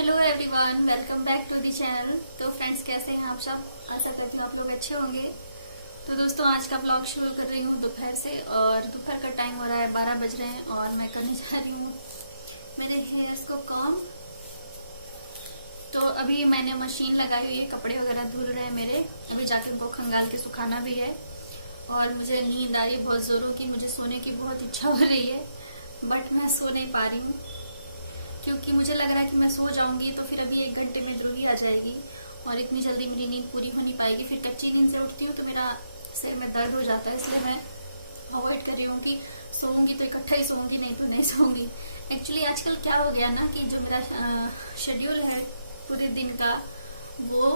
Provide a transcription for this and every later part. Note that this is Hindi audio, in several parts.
Hello everyone, welcome back to the channel. तो फ्रेंड्स, कैसे हैं आप सब? आशा करती हूँ आप लोग अच्छे होंगे। तो दोस्तों, आज का ब्लॉग शुरू कर रही हूँ दोपहर से, और दोपहर का टाइम हो रहा है 12 बज रहे हैं और मैं करने जा रही हूँ मेरे हेयर्स को कॉम। तो अभी मैंने मशीन लगाई हुई है, कपड़े वगैरह धुल रहे हैं मेरे। अभी जाके उनको खंगाल के सुखाना भी है और मुझे नींद आ रही है बहुत जोरों की। मुझे सोने की बहुत इच्छा हो रही है, बट मैं सो नहीं पा रही हूँ क्योंकि मुझे लग रहा है कि मैं सो जाऊंगी तो फिर अभी 1 घंटे में ध्रुवी आ जाएगी और इतनी जल्दी मेरी नींद पूरी हो नहीं पाएगी। फिर कच्ची नींद से उठती हूँ तो मेरा सिर में दर्द हो जाता है, इसलिए मैं अवॉइड कर रही हूँ कि सोऊंगी तो इकट्ठा ही सोऊंगी, नहीं तो नहीं सोऊंगी। एक्चुअली आजकल क्या हो गया ना कि जो मेरा शेड्यूल है पूरे दिन का वो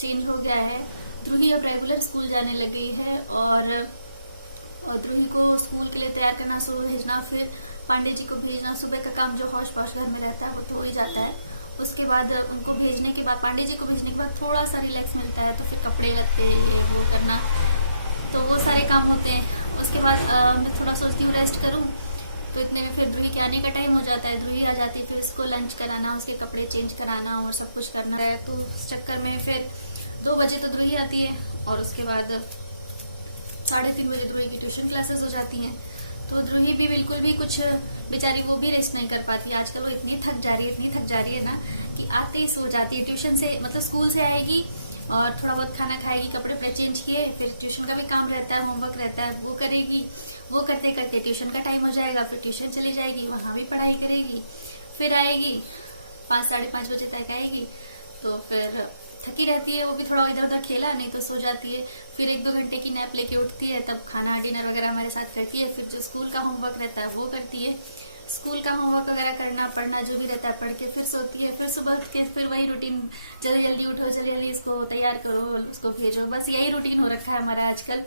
चेंज हो गया है। ध्रुवी अब रेगुलर स्कूल जाने लगी है और ध्रुवी को स्कूल के लिए तैयार करना, सुबह भेजना, फिर पांडे जी को भेजना। सुबह का काम जो हौश पौश घर में रहता है वो तो हो ही जाता है। उसके बाद उनको भेजने के बाद, पांडे जी को भेजने के बाद थोड़ा सा रिलैक्स मिलता है, तो फिर कपड़े लत्ते वो करना, तो वो सारे काम होते हैं। उसके बाद मैं थोड़ा सोचती हूँ रेस्ट करूँ, तो इतने में फिर ध्रुवी के आने का टाइम हो जाता है। ध्रुवी आ जाती है, फिर उसको लंच कराना, उसके कपड़े चेंज कराना और सब कुछ करना है। तो उस चक्कर में फिर 2 बजे तो ध्रुवी आती है और उसके बाद 3:30 बजे ध्रुवी की ट्यूशन क्लासेस हो जाती हैं। तो ध्रुवी भी बिल्कुल भी कुछ बेचारी वो भी रेस्ट नहीं कर पाती। आजकल वो इतनी थक जा रही है, इतनी थक जा रही है ना कि आते ही सो जाती है। ट्यूशन से मतलब स्कूल से आएगी और थोड़ा बहुत खाना खाएगी, कपड़े वपड़े चेंज किए, फिर ट्यूशन का भी काम रहता है, होमवर्क रहता है, वो करेगी। वो करते करते ट्यूशन का टाइम हो जाएगा, फिर ट्यूशन चली जाएगी, वहां भी पढ़ाई करेगी, फिर आएगी 5 साढ़े 5 बजे तक आएगी, तो फिर थकी रहती है। वो भी थोड़ा इधर उधर खेला, नहीं तो सो जाती है। फिर 1-2 घंटे की नैप लेके उठती है, तब खाना डिनर वगैरह हमारे साथ करती है। फिर जो स्कूल का होमवर्क रहता है वो करती है। स्कूल का होमवर्क वगैरह करना, पढ़ना जो भी रहता है पढ़ के फिर सोती है। फिर सुबह उठ के फिर वही रूटीन, जल्दी जल्दी उठो, जल्दी जल्दी इसको तैयार करो, उसको भेजो, बस यही रूटीन हो रखा है हमारा आजकल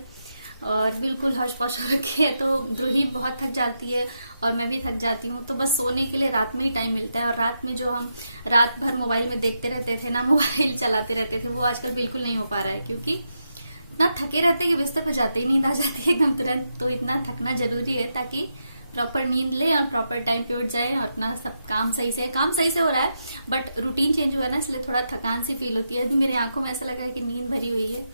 और बिल्कुल हौश पौश हो रखी है। तो ध्रुवी बहुत थक जाती है और मैं भी थक जाती हूँ। तो बस सोने के लिए रात में ही टाइम मिलता है, और रात में जो हम रात भर मोबाइल में देखते रहते थे ना, मोबाइल चलाते रहते थे, वो आजकल बिल्कुल नहीं हो पा रहा है क्योंकि इतना थके रहते हैं कि बिस्तर पर जाते ही नींद आ जाती है एकदम तुरंत। तो इतना थकना जरूरी है ताकि प्रॉपर नींद ले और प्रॉपर टाइम पे उठ जाए और अपना सब काम सही से हो रहा है, बट रूटीन चेंज हुआ है ना, इसलिए थोड़ा थकान सी फील होती है। अभी मेरी आंखों में ऐसा लग रहा है कि नींद भरी हुई है।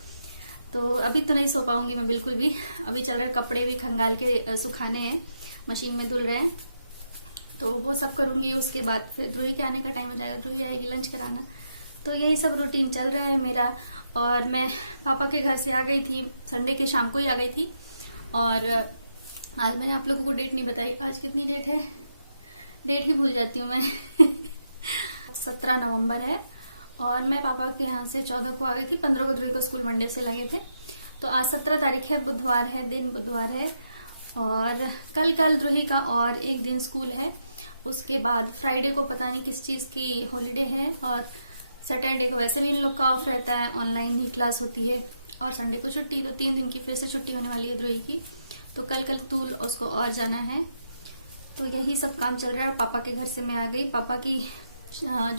तो अभी तो नहीं सो पाऊंगी मैं बिल्कुल भी। अभी चल रहे कपड़े भी खंगाल के सुखाने हैं, मशीन में धुल रहे हैं, तो वो सब करूंगी। उसके बाद फिर ध्रुवी के आने का टाइम हो जाएगा, ध्रुवी आएगी लंच कराना। तो यही सब रूटीन चल रहा है मेरा। और मैं पापा के घर से आ गई थी, संडे के शाम को ही आ गई थी। और आज मैंने आप लोगों को डेट नहीं बताई, आज कितनी डेट है, डेट ही भूल जाती हूँ मैं 17 नवंबर है और मैं पापा के यहाँ से 14 को आ गई थी। 15 को ध्रुवी को स्कूल मंडे से लगे थे। तो आज 17 तारीख है, बुधवार है, दिन बुधवार है। और कल ध्रुवी का और एक दिन स्कूल है। उसके बाद फ्राइडे को पता नहीं किस चीज की हॉलीडे है, और सैटरडे को वैसे भी इन लोग का ऑफ रहता है, ऑनलाइन ही क्लास होती है, और संडे को छुट्टी। तो 3 दिन की फिर से छुट्टी होने वाली है ध्रुवी की। तो कल तूल उसको और जाना है। तो यही सब काम चल रहा है। पापा के घर से मैं आ गई। पापा की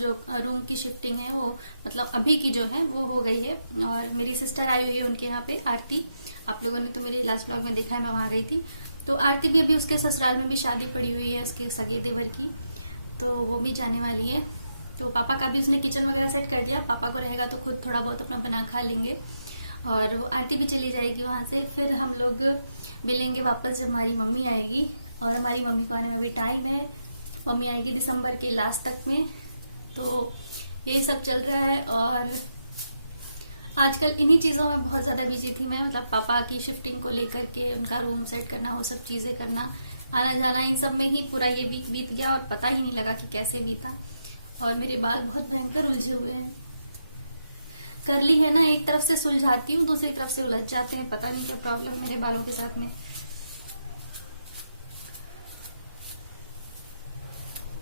जो रूम की शिफ्टिंग है वो मतलब अभी की जो है वो हो गई है, और मेरी सिस्टर आई हुई है उनके यहाँ पे, आरती। आप लोगों ने तो मेरी लास्ट ब्लॉग में देखा है, मैं वहां गई थी। तो आरती भी अभी उसके ससुराल में भी शादी पड़ी हुई है उसके सगे देवर की, तो वो भी जाने वाली है। तो पापा का भी उसने किचन वगैरह सेट कर दिया। पापा को रहेगा तो खुद थोड़ा बहुत अपना बना खा लेंगे, और वो आरती भी चली जाएगी वहां से। फिर हम लोग मिलेंगे वापस जब हमारी मम्मी आएगी, और हमारी मम्मी को आने में भी टाइम है। मम्मी आएगी दिसंबर के लास्ट तक में। तो यही सब चल रहा है, और आजकल इन्हीं चीजों में बहुत ज्यादा बिजी थी मैं। मतलब पापा की शिफ्टिंग को लेकर के, उनका रूम सेट करना, वो सब चीजें करना, आना जाना, इन सब में ही पूरा ये वीक बीत गया और पता ही नहीं लगा कि कैसे बीता। और मेरे बाल बहुत भयंकर उलझे हुए हैं। करली है ना, एक तरफ से सुलझाती हूँ, दूसरी तरफ से उलझ जाते हैं। पता नहीं क्या प्रॉब्लम मेरे बालों के साथ में।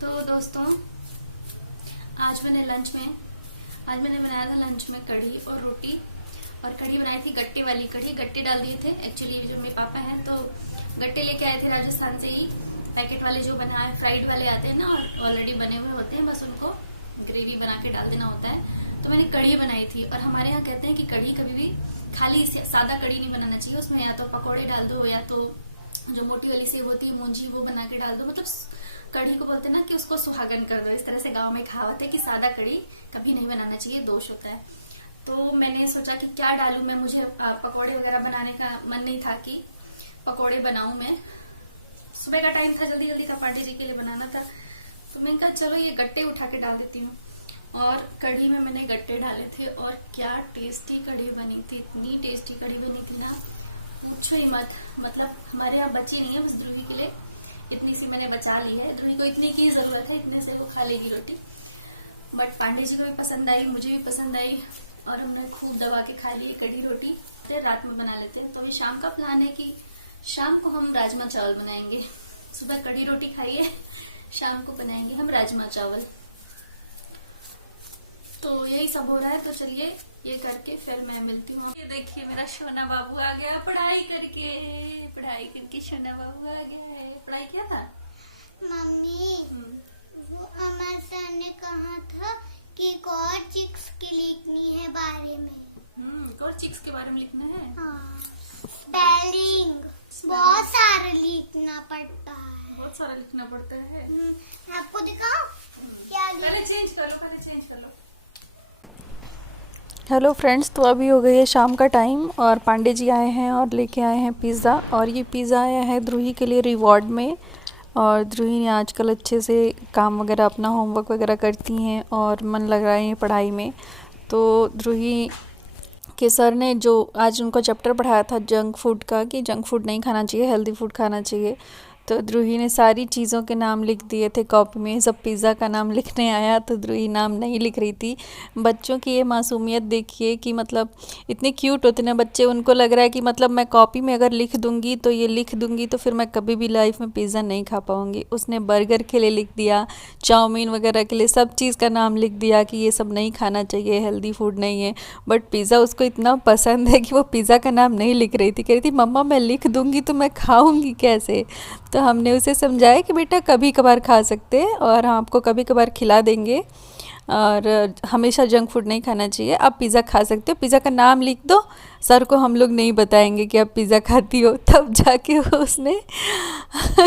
तो दोस्तों, आज मैंने बनाया था लंच में कढ़ी और रोटी। और कढ़ी बनाई थी गट्टे वाली कढ़ी, गट्टे डाल दिए थे। एक्चुअली जो मेरे पापा हैं तो गट्टे लेके आए थे राजस्थान से ही, पैकेट वाले जो बनाए फ्राइड वाले आते हैं ना, और ऑलरेडी बने हुए होते हैं, बस उनको ग्रेवी बना के डाल देना होता है। तो मैंने कढ़ी बनाई थी। और हमारे यहाँ कहते हैं कि कढ़ी कभी भी खाली सादा कढ़ी नहीं बनाना चाहिए, उसमें या तो पकौड़े डाल दो, या तो जो मोटी वाली सेव होती है मूंजी वो बना के डाल दो। मतलब कढ़ी को बोलते हैं ना कि उसको सुहागन कर दो, इस तरह से गांव में कहावत है कि सादा कढ़ी कभी नहीं बनाना चाहिए, दोष होता है। तो मैंने सोचा कि क्या डालूं मैं, मुझे पकौड़े वगैरह बनाने का मन नहीं था कि पकौड़े बनाऊं मैं। सुबह का टाइम था, जल्दी जल्दी का पांडे जी के लिए बनाना था, तो मैंने कहा चलो ये गट्टे उठा के डाल देती हूँ। और कढ़ी में मैंने गट्टे डाले थे और क्या टेस्टी कढ़ी बनी थी, इतनी टेस्टी कढ़ी बनी थी ना, पूछो ही मत। मतलब हमारे यहाँ बची नहीं है, बस ध्रुवी के लिए इतनी सी मैंने बचा ली है। ध्रुवी को इतनी की जरूरत है, इतने से वो खा लेगी रोटी। बट पांडे जी को भी पसंद आई, मुझे भी पसंद आई और हमने खूब दबा के खा ली कढ़ी रोटी। फिर रात में बना लेते हैं। तो अभी शाम का प्लान है कि शाम को हम राजमा चावल बनाएंगे। सुबह कढ़ी रोटी खाइए, शाम को बनाएंगे हम राजमा चावल। तो यही सब हो रहा है। तो चलिए ये करके फिर मैं मिलती हूँ। ये देखिए मेरा सोना बाबू आ गया पढ़ाई करके सोना बाबू आ गया है। पढ़ाई किया था मम्मी? वो अमर सर ने कहा था कि एक और चिक्स की लिखनी है बारे में। और चिक्स के बारे में लिखना है। हाँ, स्पेलिंग बहुत सारा लिखना पड़ता है। बहुत सारा लिखना पड़ता है। आपको दिखाओ क्या पहले चेंज कर लो। हेलो फ्रेंड्स, तो अभी हो गई है शाम का टाइम और पांडे जी आए हैं और लेके आए हैं पिज़्ज़ा। और ये पिज़्ज़ा आया है ध्रुवी के लिए रिवॉर्ड में। और ध्रुवी ने आजकल अच्छे से काम वगैरह अपना होमवर्क वगैरह करती हैं और मन लग रहा है पढ़ाई में। तो ध्रुवी के सर ने जो आज उनको चैप्टर पढ़ाया था जंक फूड का, कि जंक फूड नहीं खाना चाहिए, हेल्दी फूड खाना चाहिए, तो ध्रुवी ने सारी चीज़ों के नाम लिख दिए थे कॉपी में। सब पिज़्ज़ा का नाम लिखने आया तो ध्रुवी नाम नहीं लिख रही थी। बच्चों की ये मासूमियत देखिए कि मतलब इतने क्यूट होते हैं बच्चे। उनको लग रहा है कि मतलब मैं कॉपी में अगर लिख दूंगी तो ये लिख दूंगी तो फिर मैं कभी भी लाइफ में पिज़्ज़ा नहीं खा पाऊंगी। उसने बर्गर के लिए लिख दिया, चाउमीन वगैरह के लिए सब चीज़ का नाम लिख दिया कि ये सब नहीं खाना चाहिए, हेल्दी फूड नहीं है। बट पिज़्ज़ा उसको इतना पसंद है कि वो पिज़्ज़ा का नाम नहीं लिख रही थी। कह रही थी मम्मा मैं लिख दूंगी तो मैं खाऊंगी कैसे। तो हमने उसे समझाया कि बेटा कभी कभार खा सकते हैं और हम आपको कभी कभार खिला देंगे और हमेशा जंक फूड नहीं खाना चाहिए। आप पिज़्ज़ा खा सकते हो, पिज़्ज़ा का नाम लिख दो, सर को हम लोग नहीं बताएंगे कि आप पिज़्ज़ा खाती हो। तब जाके उसने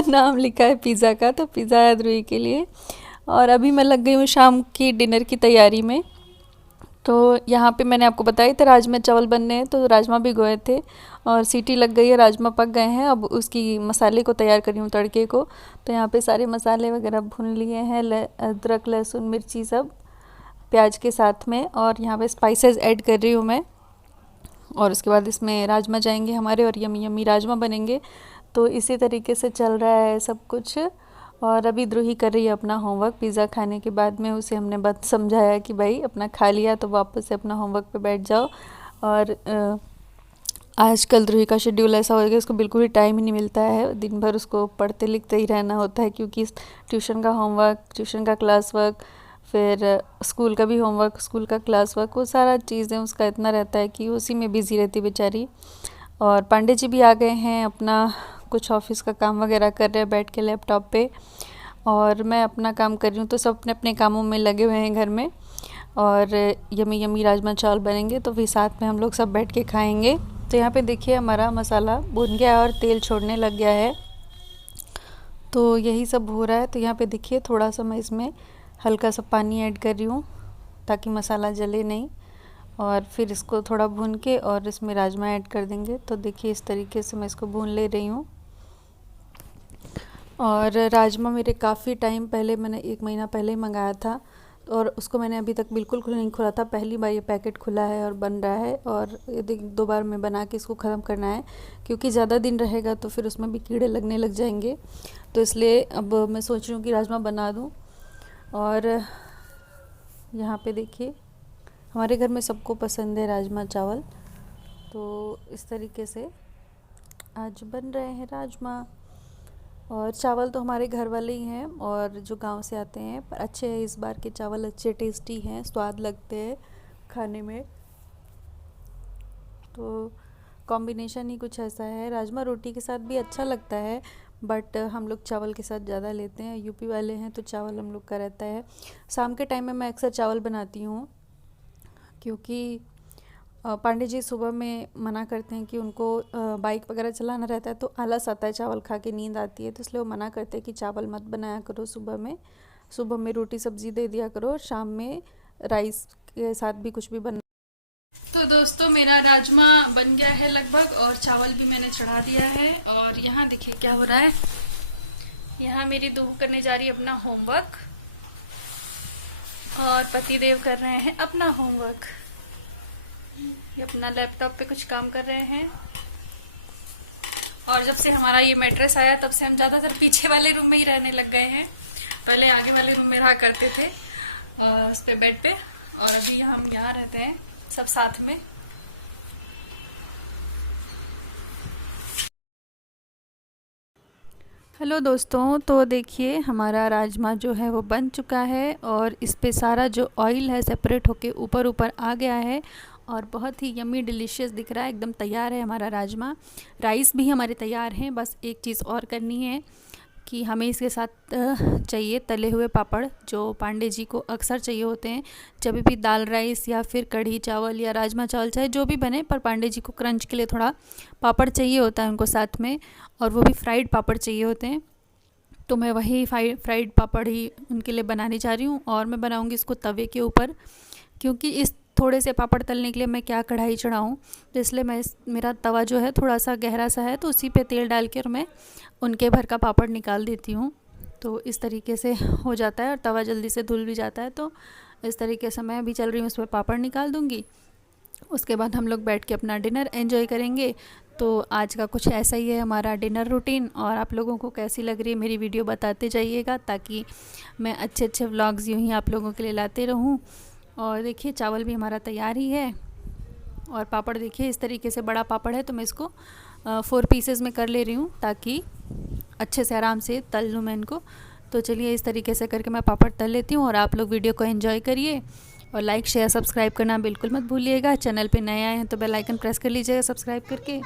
नाम लिखा है पिज़्ज़ा का। तो पिज़्ज़ा है ध्रुवी के लिए। और अभी मैं लग गई हूँ शाम की डिनर की तैयारी में। तो यहाँ पे मैंने आपको बताया था राजमा चावल बनने हैं, तो राजमा भिगोए थे और सीटी लग गई है, राजमा पक गए हैं। अब उसकी मसाले को तैयार कर रही हूँ, तड़के को। तो यहाँ पे सारे मसाले वगैरह भून लिए हैं, अदरक लहसुन मिर्ची सब प्याज के साथ में। और यहाँ पे स्पाइसेस ऐड कर रही हूँ मैं। और उसके बाद इसमें राजमा जाएंगे हमारे और यमी यमी राजमा बनेंगे। तो इसी तरीके से चल रहा है सब कुछ। और अभी ध्रुवी कर रही है अपना होमवर्क। पिज़्ज़ा खाने के बाद में उसे हमने बात समझाया कि भाई अपना खा लिया तो वापस से अपना होमवर्क पे बैठ जाओ। और आजकल ध्रुवी का शेड्यूल ऐसा हो गया, उसको बिल्कुल ही टाइम ही नहीं मिलता है। दिन भर उसको पढ़ते लिखते ही रहना होता है, क्योंकि ट्यूशन का होमवर्क, ट्यूशन का क्लास वर्क, फिर स्कूल का भी होमवर्क, स्कूल का क्लास वर्क, वो सारा चीज़ें उसका इतना रहता है कि उसी में बिज़ी रहती बेचारी। और पांडे जी भी आ गए हैं, अपना कुछ ऑफिस का काम वगैरह कर रहे हैं बैठ के लैपटॉप पे। और मैं अपना काम कर रही हूँ। तो सब अपने अपने कामों में लगे हुए हैं घर में। और यमी यमी राजमा चावल बनेंगे तो फिर साथ में हम लोग सब बैठ के खाएंगे। तो यहाँ पे देखिए हमारा मसाला भुन गया और तेल छोड़ने लग गया है। तो यही सब हो रहा है। तो यहाँ पे देखिए थोड़ा सा मैं इसमें हल्का सा पानी ऐड कर रही हूँ ताकि मसाला जले नहीं। और फिर इसको थोड़ा भून के और इसमें राजमा ऐड कर देंगे। तो देखिए इस तरीके से मैं इसको भून ले रही हूँ। और राजमा मेरे काफ़ी टाइम पहले, मैंने 1 महीना पहले ही मंगाया था और उसको मैंने अभी तक बिल्कुल नहीं खोला था। पहली बार ये पैकेट खुला है और बन रहा है। और यदि 2 बार में बना के इसको ख़त्म करना है, क्योंकि ज़्यादा दिन रहेगा तो फिर उसमें भी कीड़े लगने लग जाएंगे। तो इसलिए अब मैं सोच रही हूँ कि राजमा बना दूँ। और यहाँ पे देखिए हमारे घर में सबको पसंद है राजमा चावल। तो इस तरीके से आज बन रहे हैं राजमा। और चावल तो हमारे घर वाले ही हैं और जो गांव से आते हैं, पर अच्छे हैं इस बार के चावल, अच्छे टेस्टी हैं, स्वाद लगते हैं खाने में। तो कॉम्बिनेशन ही कुछ ऐसा है। राजमा रोटी के साथ भी अच्छा लगता है, बट हम लोग चावल के साथ ज़्यादा लेते हैं। यूपी वाले हैं तो चावल हम लोग का रहता है। शाम के टाइम में मैं अक्सर चावल बनाती हूँ, क्योंकि पांडे जी सुबह में मना करते हैं कि उनको बाइक वगैरह चलाना रहता है तो आलस आता है, चावल खा के नींद आती है, तो इसलिए वो मना करते हैं कि चावल मत बनाया करो सुबह में रोटी सब्ज़ी दे दिया करो, शाम में राइस के साथ भी कुछ भी बना। तो दोस्तों मेरा राजमा बन गया है लगभग और चावल भी मैंने चढ़ा दिया है। और यहाँ देखिए क्या हो रहा है, यहाँ मेरी दूह करने जा रही है अपना होमवर्क और पतिदेव कर रहे हैं अपना होमवर्क। ये अपना लैपटॉप पे कुछ काम कर रहे हैं। और जब से हमारा ये मैट्रेस आया तब से हम ज़्यादातर पीछे वाले रूम में ही रहने लग गए हैं। पहले आगे वाले रूम में रहा करते थे उस पे बेड पे, और अभी हम यहाँ रहते हैं सब साथ में। हेलो दोस्तों, तो देखिए हमारा राजमा जो है वो बन चुका है और इस पे सारा जो ऑयल है सेपरेट होके ऊपर आ गया है और बहुत ही यम्मी डिलीशियस दिख रहा है, एकदम तैयार है हमारा राजमा। राइस भी हमारे तैयार हैं, बस एक चीज़ और करनी है कि हमें इसके साथ चाहिए तले हुए पापड़, जो पांडे जी को अक्सर चाहिए होते हैं जब भी दाल राइस या फिर कढ़ी चावल या राजमा चावल चाहे जो भी बने, पर पांडे जी को क्रंच के लिए थोड़ा पापड़ चाहिए होता है उनको साथ में, और वो भी फ्राइड पापड़ चाहिए होते हैं। तो मैं वही फ्राइड पापड़ ही उनके लिए बनाने जा रही हूँ और मैं बनाऊँगी इसको तवे के ऊपर, क्योंकि इस थोड़े से पापड़ तलने के लिए मैं क्या कढ़ाई चढ़ाऊँ, तो इसलिए मेरा तवा जो है थोड़ा सा गहरा सा है, तो उसी पे तेल डाल के और मैं उनके भर का पापड़ निकाल देती हूँ। तो इस तरीके से हो जाता है और तवा जल्दी से धुल भी जाता है। तो इस तरीके से मैं अभी चल रही हूँ, उस पर पापड़ निकाल दूँगी। उसके बाद हम लोग बैठ के अपना डिनर एंजॉय करेंगे। तो आज का कुछ ऐसा ही है हमारा डिनर रूटीन। और आप लोगों को कैसी लग रही है मेरी वीडियो बताते जाइएगा, ताकि मैं अच्छे व्लॉग्स यूँ ही आप लोगों के लिए लाते रहूँ। और देखिए चावल भी हमारा तैयार ही है और पापड़ देखिए इस तरीके से बड़ा पापड़ है, तो मैं इसको 4 पीसेस में कर ले रही हूँ ताकि अच्छे से आराम से तल लूँ मैं इनको। तो चलिए इस तरीके से करके मैं पापड़ तल लेती हूँ और आप लोग वीडियो को एंजॉय करिए और लाइक शेयर सब्सक्राइब करना बिल्कुल मत भूलिएगा। चैनल पे नए आए हैं तो बेल आइकन प्रेस कर लीजिएगा सब्सक्राइब करके।